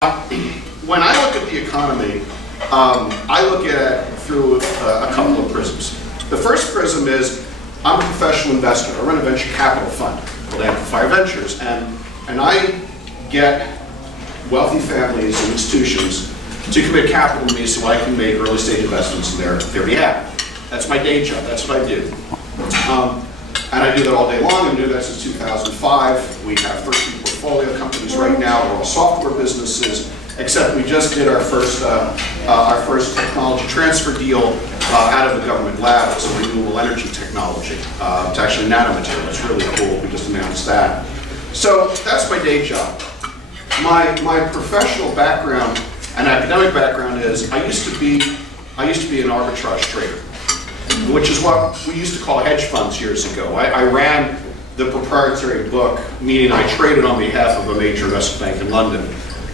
When I look at the economy, I look at it through a couple of prisms. The first prism is, I'm a professional investor. I run a venture capital fund called Amplifier Ventures, and I get wealthy families and institutions to commit capital to me so I can make early stage investments in their behalf. That's my day job. That's what I do. And I do that all day long. I've been doing that since 2005. We have 13 portfolio companies right now. They're all software businesses, except we just did our first technology transfer deal out of a government lab. It's a renewable energy technology. It's actually nanomaterial. It's really cool. We just announced that. So that's my day job. My professional background and academic background is I used to be an arbitrage trader, which is what we used to call hedge funds years ago. I ran the proprietary book, meaning I traded on behalf of a major investment bank in London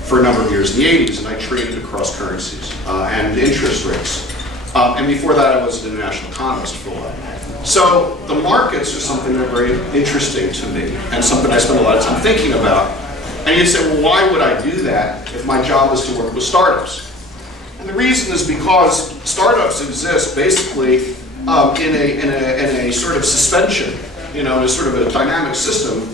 for a number of years in the 80s, and I traded across currencies and interest rates. And before that, I was an international economist for a while. So the markets are something that are very interesting to me and something I spend a lot of time thinking about. And you say, well, why would I do that if my job is to work with startups? And the reason is because startups exist basically in a sort of suspension, in a sort of a dynamic system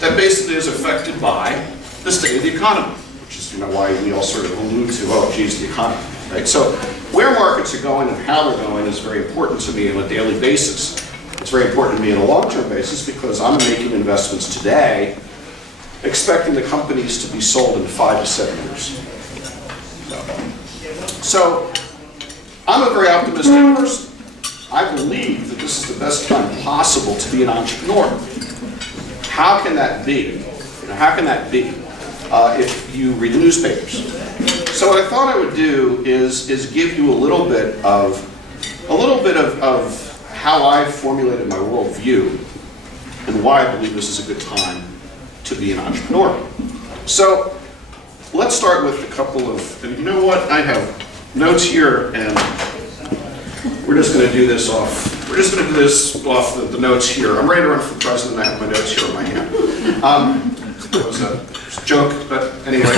that basically is affected by the state of the economy, which is why we all sort of allude to, oh, geez, the economy, right? So where markets are going and how they're going is very important to me on a daily basis. It's very important to me on a long-term basis because I'm making investments today expecting the companies to be sold in 5 to 7 years. So I'm a very optimistic person. I believe that this is the best time possible to be an entrepreneur. How can that be? How can that be if you read the newspapers? So what I thought I would do is give you a little bit of how I've formulated my worldview and why I believe this is a good time to be an entrepreneur. So let's start with a couple of, and you know what? I have notes here, and we're just going to do this off. We're just going to do this off the notes here. I'm ready to run for president. I have my notes here in my hand. That was a joke, but anyway.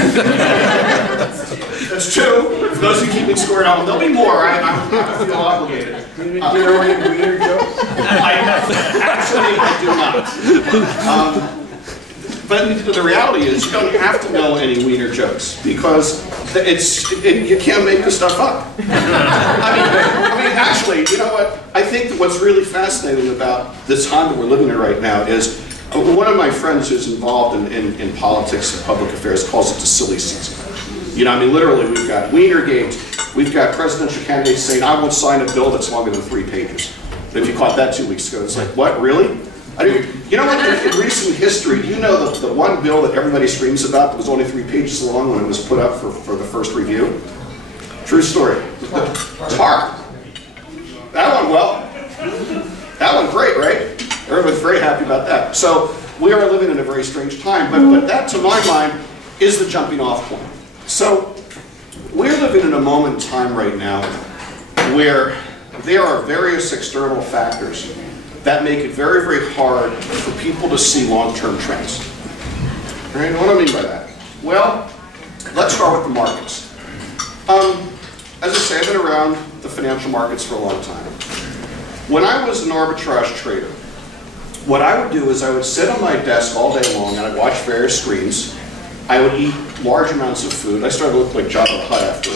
That's true. For those who keep me score at home, there'll be more. I feel obligated. Do you know any weird jokes? I do not. But the reality is, you don't have to know any wiener jokes because you can't make this stuff up. I mean, actually, you know what? I think that what's really fascinating about this time that we're living in right now is one of my friends who's involved in politics and public affairs calls it the silly season. I mean, literally, we've got Wienergate, we've got presidential candidates saying, I won't sign a bill that's longer than 3 pages. But if you caught that 2 weeks ago, it's like, what, really? I mean, you know what, in recent history, you know the one bill that everybody screams about that was only 3 pages long when it was put up for the first review? True story. TARP. That one, well, that one great, right? Everyone's very happy about that. So we are living in a very strange time, but that, to my mind, is the jumping off point. So we're living in a moment in time right now where there are various external factors that make it very, very hard for people to see long-term trends. Right? What do I mean by that? Well, let's start with the markets. As I say, I've been around the financial markets for a long time. When I was an arbitrage trader, what I would do is I would sit on my desk all day long and I'd watch various screens. I would eat large amounts of food. I started to look like Jabba the Hutt after a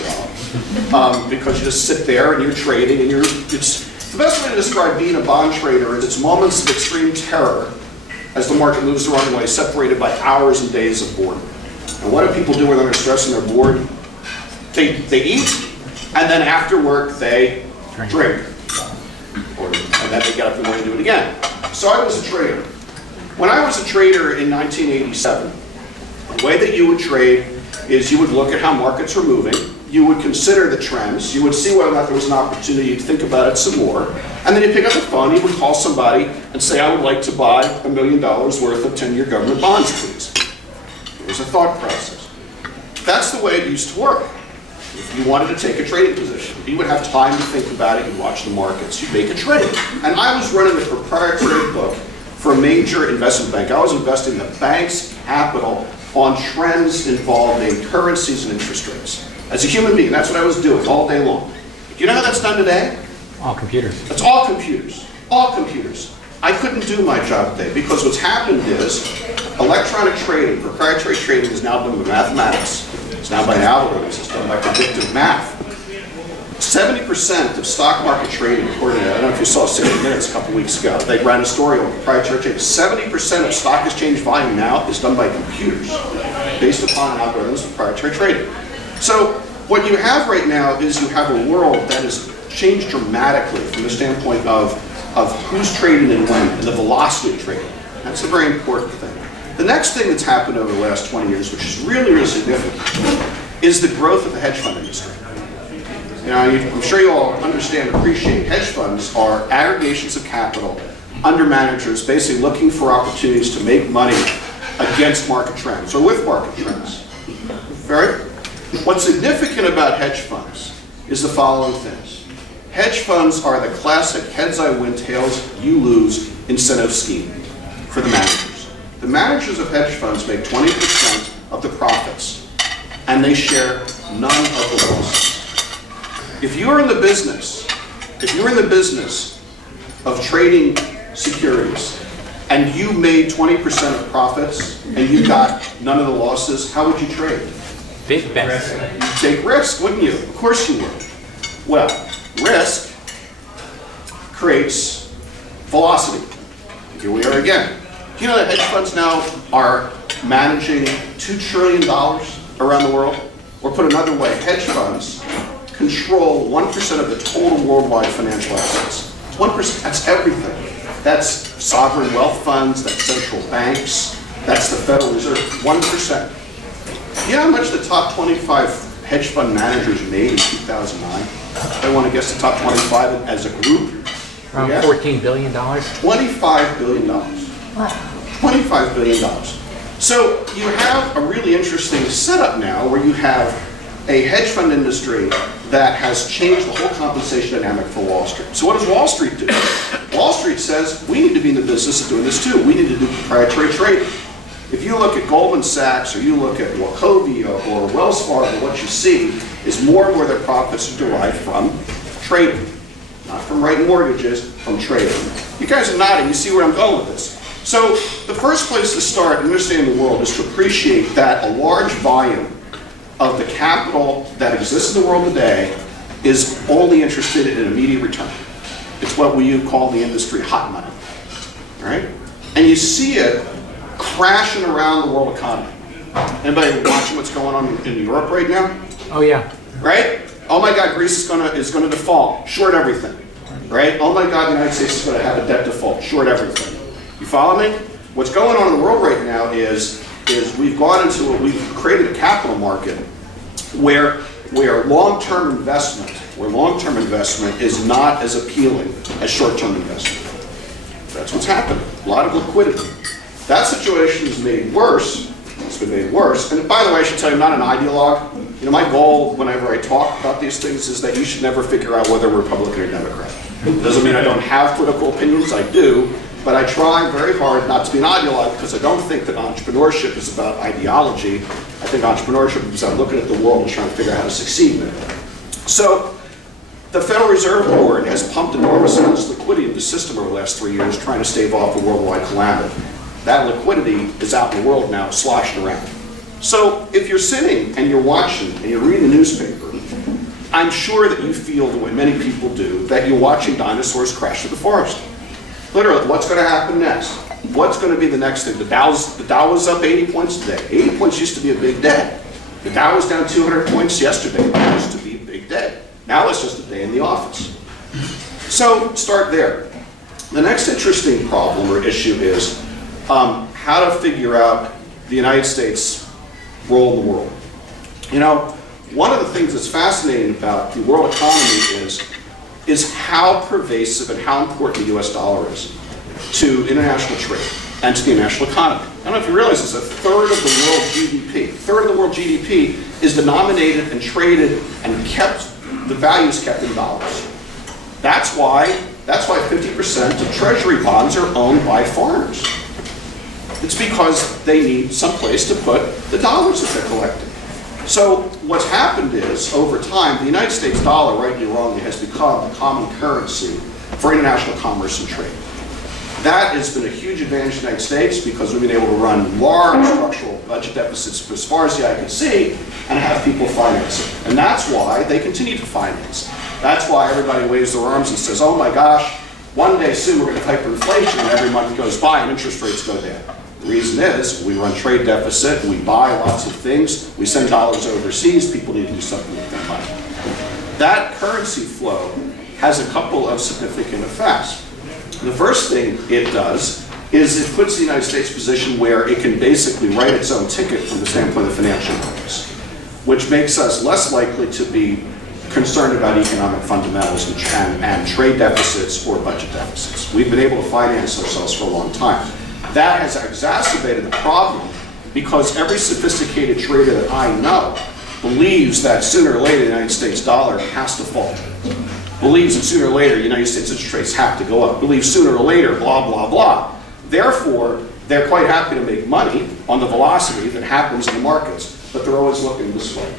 while because you just sit there and you're trading and the best way to describe being a bond trader is it's moments of extreme terror as the market moves the wrong way, separated by hours and days of boredom. And what do people do when they're under stress and they're bored? They eat, and then after work they drink. And then they get up in the morning and do it again. So I was a trader. When I was a trader in 1987, the way that you would trade is you would look at how markets are moving, you would consider the trends, you would see whether or not there was an opportunity, you'd think about it some more, and then you'd pick up the phone, you would call somebody and say, I would like to buy $1 million worth of 10-year government bonds, please. It was a thought process. That's the way it used to work. If you wanted to take a trading position, you would have time to think about it, you'd watch the markets, you'd make a trade. And I was running a proprietary book for a major investment bank. I was investing the bank's capital on trends involving currencies and interest rates. As a human being, that's what I was doing all day long. You know how that's done today? All computers. It's all computers. All computers. I couldn't do my job today because what's happened is electronic trading, proprietary trading, is now done by mathematics. It's now by algorithms. It's done by predictive math. 70% of stock market trading, according to, I don't know if you saw 60 Minutes a couple weeks ago, they ran a story on proprietary trading. 70% of stock exchange volume now is done by computers based upon algorithms of proprietary trading. So what you have right now is you have a world that has changed dramatically from the standpoint of who's trading and when, and the velocity of trading. That's a very important thing. The next thing that's happened over the last 20 years, which is really, really significant, is the growth of the hedge fund industry. You know, I'm sure you all understand and appreciate hedge funds are aggregations of capital under managers basically looking for opportunities to make money against market trends or with market trends. Right? What's significant about hedge funds is the following things. Hedge funds are the classic heads I win, tails you lose incentive scheme for the managers. The managers of hedge funds make 20% of the profits, and they share none of the losses. If you're in the business of trading securities, and you made 20% of profits, and you got none of the losses, how would you trade? Big bets. You'd take risk, wouldn't you? Of course you would. Well, risk creates velocity. Here we are again. Do you know that hedge funds now are managing $2 trillion around the world? Or put another way, hedge funds control 1% of the total worldwide financial assets. 1%, that's everything. That's sovereign wealth funds, that's central banks, that's the Federal Reserve, 1%. You know how much the top 25 hedge fund managers made in 2009? I want to guess the top 25 as a group. Around $14 billion. $25 billion. Wow. $25 billion. So you have a really interesting setup now where you have a hedge fund industry that has changed the whole compensation dynamic for Wall Street. So what does Wall Street do? Wall Street says, we need to be in the business of doing this too. We need to do proprietary trading. If you look at Goldman Sachs or you look at Wachovia or Wells Fargo, what you see is more and more their profits are derived from trading. Not from writing mortgages, from trading. You guys are nodding, you see where I'm going with this. So the first place to start in understanding the world is to appreciate that a large volume of the capital that exists in the world today is only interested in an immediate return. It's what we call the industry hot money, right? And you see it crashing around the world economy. Anybody watching what's going on in Europe right now? Oh yeah. Right? Oh my God, Greece is going to default, short everything, right? Oh my God, the United States is going to have a debt default, short everything. You follow me? What's going on in the world right now is we've created a capital market where long-term investment is not as appealing as short-term investment. That's what's happened. A lot of liquidity. That situation is made worse. It's been made worse. And by the way, I should tell you, I'm not an ideologue. You know, my goal whenever I talk about these things is that you should never figure out whether we're Republican or Democrat. It doesn't mean I don't have political opinions. I do. But I try very hard not to be an ideologue because I don't think that entrepreneurship is about ideology. I think entrepreneurship is about looking at the world and trying to figure out how to succeed in it. So the Federal Reserve Board has pumped enormous amounts of liquidity into the system over the last 3 years trying to stave off a worldwide calamity. That liquidity is out in the world now sloshing around. So if you're sitting and you're watching and you're reading the newspaper, I'm sure that you feel the way many people do, that you're watching dinosaurs crash through the forest. Literally, what's going to happen next? What's going to be the next thing? The Dow was up 80 points today. 80 points used to be a big day. The Dow was down 200 points yesterday. That used to be a big day. Now it's just a day in the office. So start there. The next interesting problem or issue is how to figure out the United States' role in the world. You know, one of the things that's fascinating about the world economy is how pervasive and how important the US dollar is to international trade and to the international economy. I don't know if you realize this, a third of the world GDP. A third of the world GDP is denominated and traded and kept, the value is kept in dollars. That's why 50% of treasury bonds are owned by foreigners. It's because they need some place to put the dollars that they're collecting. So what's happened is, over time, the United States dollar, rightly or wrongly, has become the common currency for international commerce and trade. That has been a huge advantage to the United States because we've been able to run large structural budget deficits for as far as the eye can see and have people finance it. And that's why they continue to finance. That's why everybody waves their arms and says, oh my gosh, one day soon we're going to have hyperinflation, and every month goes by and interest rates go down. The reason is we run trade deficit, we buy lots of things, we send dollars overseas, people need to do something with their money. That currency flow has a couple of significant effects. The first thing it does is it puts the United States in a position where it can basically write its own ticket from the standpoint of financial markets, which makes us less likely to be concerned about economic fundamentals and trade deficits or budget deficits. We've been able to finance ourselves for a long time. That has exacerbated the problem because every sophisticated trader that I know believes that sooner or later the United States dollar has to fall. Believes that sooner or later the United States interest rates have to go up. Believes sooner or later blah, blah, blah. Therefore, they're quite happy to make money on the velocity that happens in the markets, but they're always looking this way.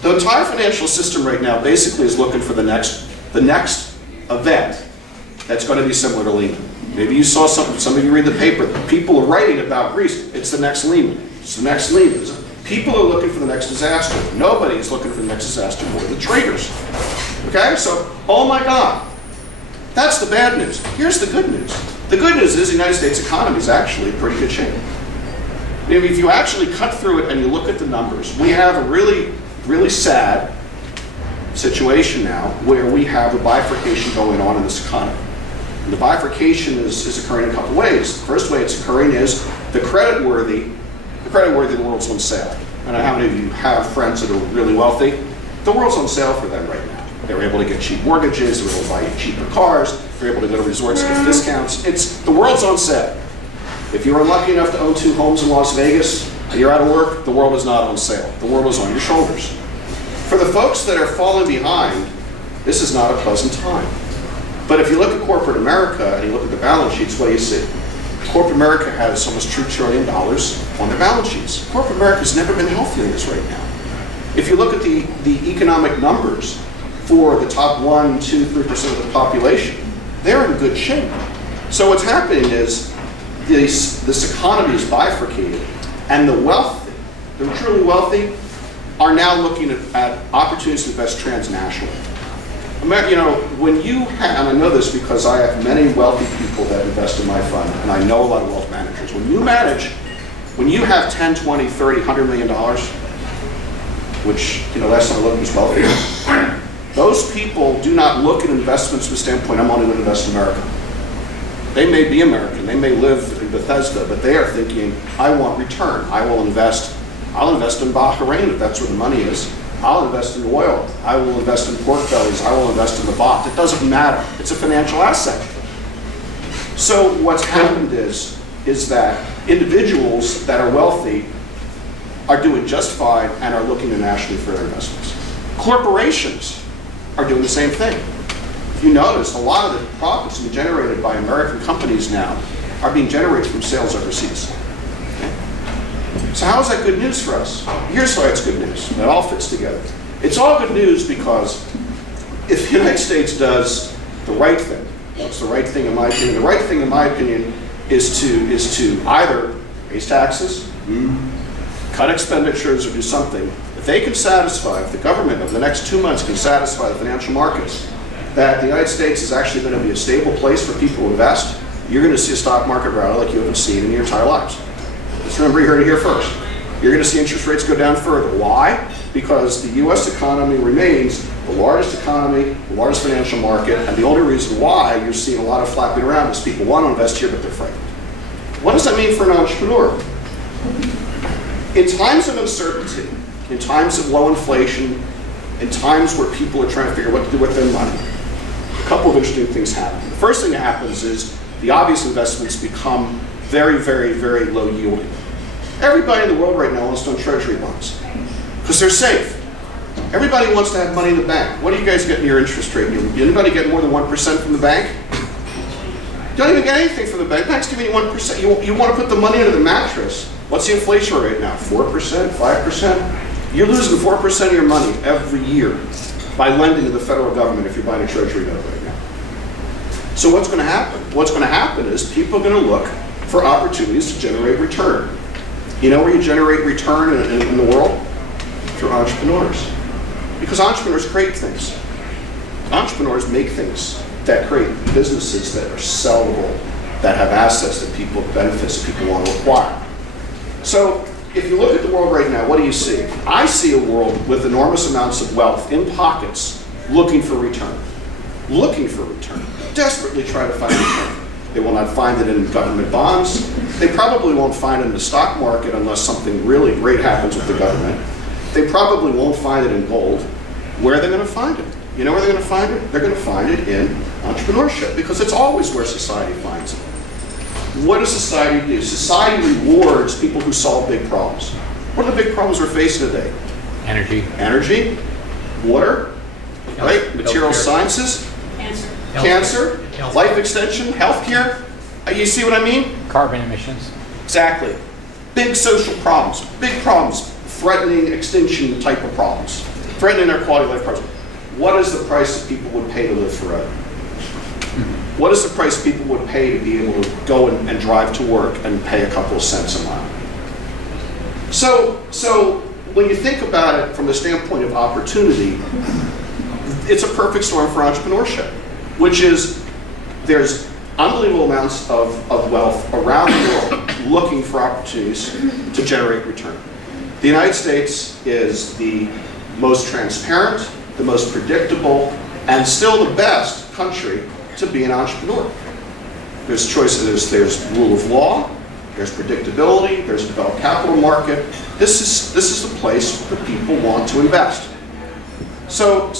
The entire financial system right now basically is looking for the next event that's going to be similar to Lehman. Maybe you saw something, some of you read the paper, people are writing about Greece. It's the next Lehman. It's the next Lehman. People are looking for the next disaster. Nobody is looking for the next disaster more than traders. Okay, so, oh my God, that's the bad news. Here's the good news. The good news is the United States economy is actually in pretty good shape. If you actually cut through it and you look at the numbers, we have a really, really sad situation now where we have a bifurcation going on in this economy. And the bifurcation is occurring in a couple ways. The first way it's occurring is the credit-worthy of the world's on sale. I don't know how many of you have friends that are really wealthy. The world's on sale for them right now. They're able to get cheap mortgages, they're able to buy cheaper cars, they're able to go to resorts and get discounts. The world's on sale. If you're unlucky enough to own 2 homes in Las Vegas and you're out of work, the world is not on sale. The world is on your shoulders. For the folks that are falling behind, this is not a pleasant time. But if you look at corporate America and you look at the balance sheets, what do you see? Corporate America has almost $2 trillion on their balance sheets. Corporate America has never been healthier than this right now. If you look at the economic numbers for the top 1, 2, 3% of the population, they're in good shape. So what's happening is this economy is bifurcated, and the wealthy, the truly wealthy, are now looking at opportunities to invest transnationally. You know, when you have, and I know this because I have many wealthy people that invest in my fund, and I know a lot of wealth managers. When you have 10, 20, 30, $100 million, which, you know, last time I looked was wealthy, those people do not look at investments from the standpoint, I'm only going to invest in America. They may be American, they may live in Bethesda, but they are thinking, I want return. I'll invest in Bahrain if that's where the money is. I'll invest in oil. I will invest in pork bellies. I will invest in the baht. It doesn't matter. It's a financial asset. So what's happened is that individuals that are wealthy are doing just fine and are looking internationally for their investments. Corporations are doing the same thing. If you notice, a lot of the profits being generated by American companies now are being generated from sales overseas. So how is that good news for us? Here's why it's good news. It all fits together. It's all good news because if the United States does the right thing, what's the right thing in my opinion? The right thing in my opinion is to either raise taxes, cut expenditures, or do something. If they can satisfy, if the government over the next 2 months can satisfy the financial markets that the United States is actually going to be a stable place for people to invest, you're going to see a stock market rally like you haven't seen in your entire lives. Just remember, you heard it here first. You're going to see interest rates go down further. Why? Because the U.S. economy remains the largest economy, the largest financial market, and the only reason why you're seeing a lot of flapping around is people want to invest here, but they're frightened. What does that mean for an entrepreneur? In times of uncertainty, in times of low inflation, in times where people are trying to figure out what to do with their money, a couple of interesting things happen. The first thing that happens is the obvious investments become very, very, very low yielding. Everybody in the world right now wants to own treasury bonds because they're safe. Everybody wants to have money in the bank. What do you guys get in your interest rate? Anybody get more than 1% from the bank? You don't even get anything from the bank. Bank's giving you 1%. You want to put the money into the mattress. What's the inflation rate now? 4%, 5%? You're losing 4% of your money every year by lending to the federal government if you're buying a treasury note right now. So what's going to happen? What's going to happen is people are going to look for opportunities to generate return. You know where you generate return in the world? Through entrepreneurs. Because entrepreneurs create things. Entrepreneurs make things that create businesses that are sellable, that have assets that people, benefits that people want to acquire. So if you look at the world right now, what do you see? I see a world with enormous amounts of wealth in pockets looking for return. Looking for return. Desperately trying to find return. They will not find it in government bonds. They probably won't find it in the stock market unless something really great happens with the government. They probably won't find it in gold. Where are they going to find it? You know where they're going to find it? They're going to find it in entrepreneurship, because it's always where society finds it. What does society do? Society rewards people who solve big problems. What are the big problems we're facing today? Energy. Energy, water, right? Material sciences, cancer, life extension, healthcare. You see what I mean? Carbon emissions. Exactly. Big social problems, threatening extinction type of problems, threatening their quality of life problems. What is the price that people would pay to live forever? What is the price people would pay to be able to go and drive to work and pay a couple of cents a mile? So when you think about it from the standpoint of opportunity, it's a perfect storm for entrepreneurship, which is there's unbelievable amounts of wealth around the world looking for opportunities to generate return. The United States is the most transparent, the most predictable, and still the best country to be an entrepreneur. There's choices, there's rule of law, there's predictability, there's a developed capital market. This is the place where people want to invest. So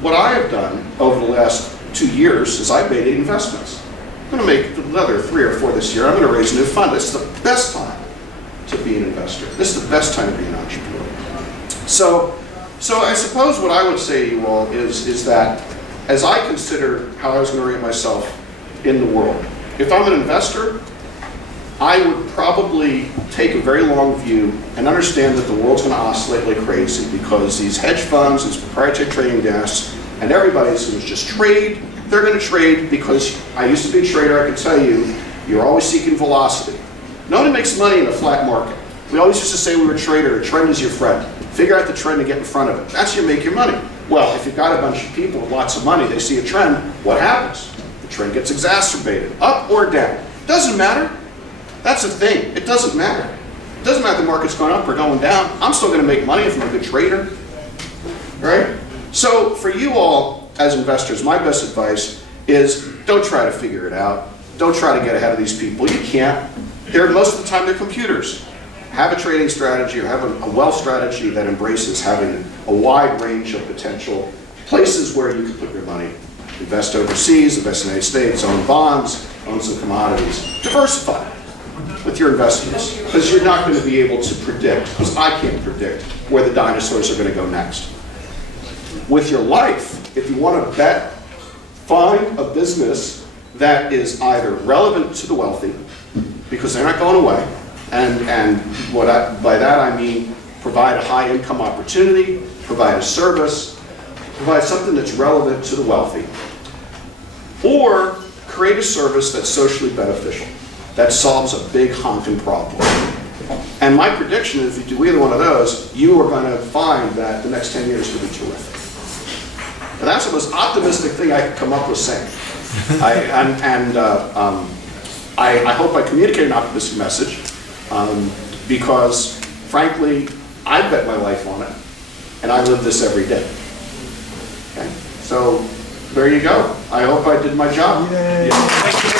what I have done over the last 2 years is I've made 8 investments. I'm going to make another 3 or 4 this year. I'm going to raise a new fund. This is the best time to be an investor. This is the best time to be an entrepreneur. So I suppose what I would say to you all is that as I consider how I was going to rate myself in the world, if I'm an investor, I would probably take a very long view and understand that the world's going to oscillate like crazy because these hedge funds, these proprietary trading desks, and everybody's going to just trade. They're going to trade because I used to be a trader. I can tell you, you're always seeking velocity. Nobody makes money in a flat market. We always used to say we were a trader. A trend is your friend. Figure out the trend and get in front of it. That's how you make your money. Well, if you've got a bunch of people with lots of money, they see a trend, what happens? The trend gets exacerbated, up or down. Doesn't matter. That's the thing. It doesn't matter. It doesn't matter if the market's going up or going down. I'm still going to make money if I'm a good trader. Right? So for you all as investors, my best advice is don't try to figure it out. Don't try to get ahead of these people. You can't. Most of the time they're computers. Have a trading strategy or have a wealth strategy that embraces having a wide range of potential places where you can put your money. Invest overseas, invest in the United States, own bonds, own some commodities. Diversify with your investments, because you're not going to be able to predict, because I can't predict where the dinosaurs are going to go next. With your life, if you want to bet, find a business that is either relevant to the wealthy, because they're not going away, and by that I mean provide a high income opportunity, provide a service, provide something that's relevant to the wealthy, or create a service that's socially beneficial, that solves a big honking problem. And my prediction is if you do either one of those, you are going to find that the next 10 years could be terrific. And that's the most optimistic thing I could come up with saying. I hope I communicate an optimistic message because, frankly, I bet my life on it, and I live this every day. Okay? So there you go. I hope I did my job. Yay. Yeah.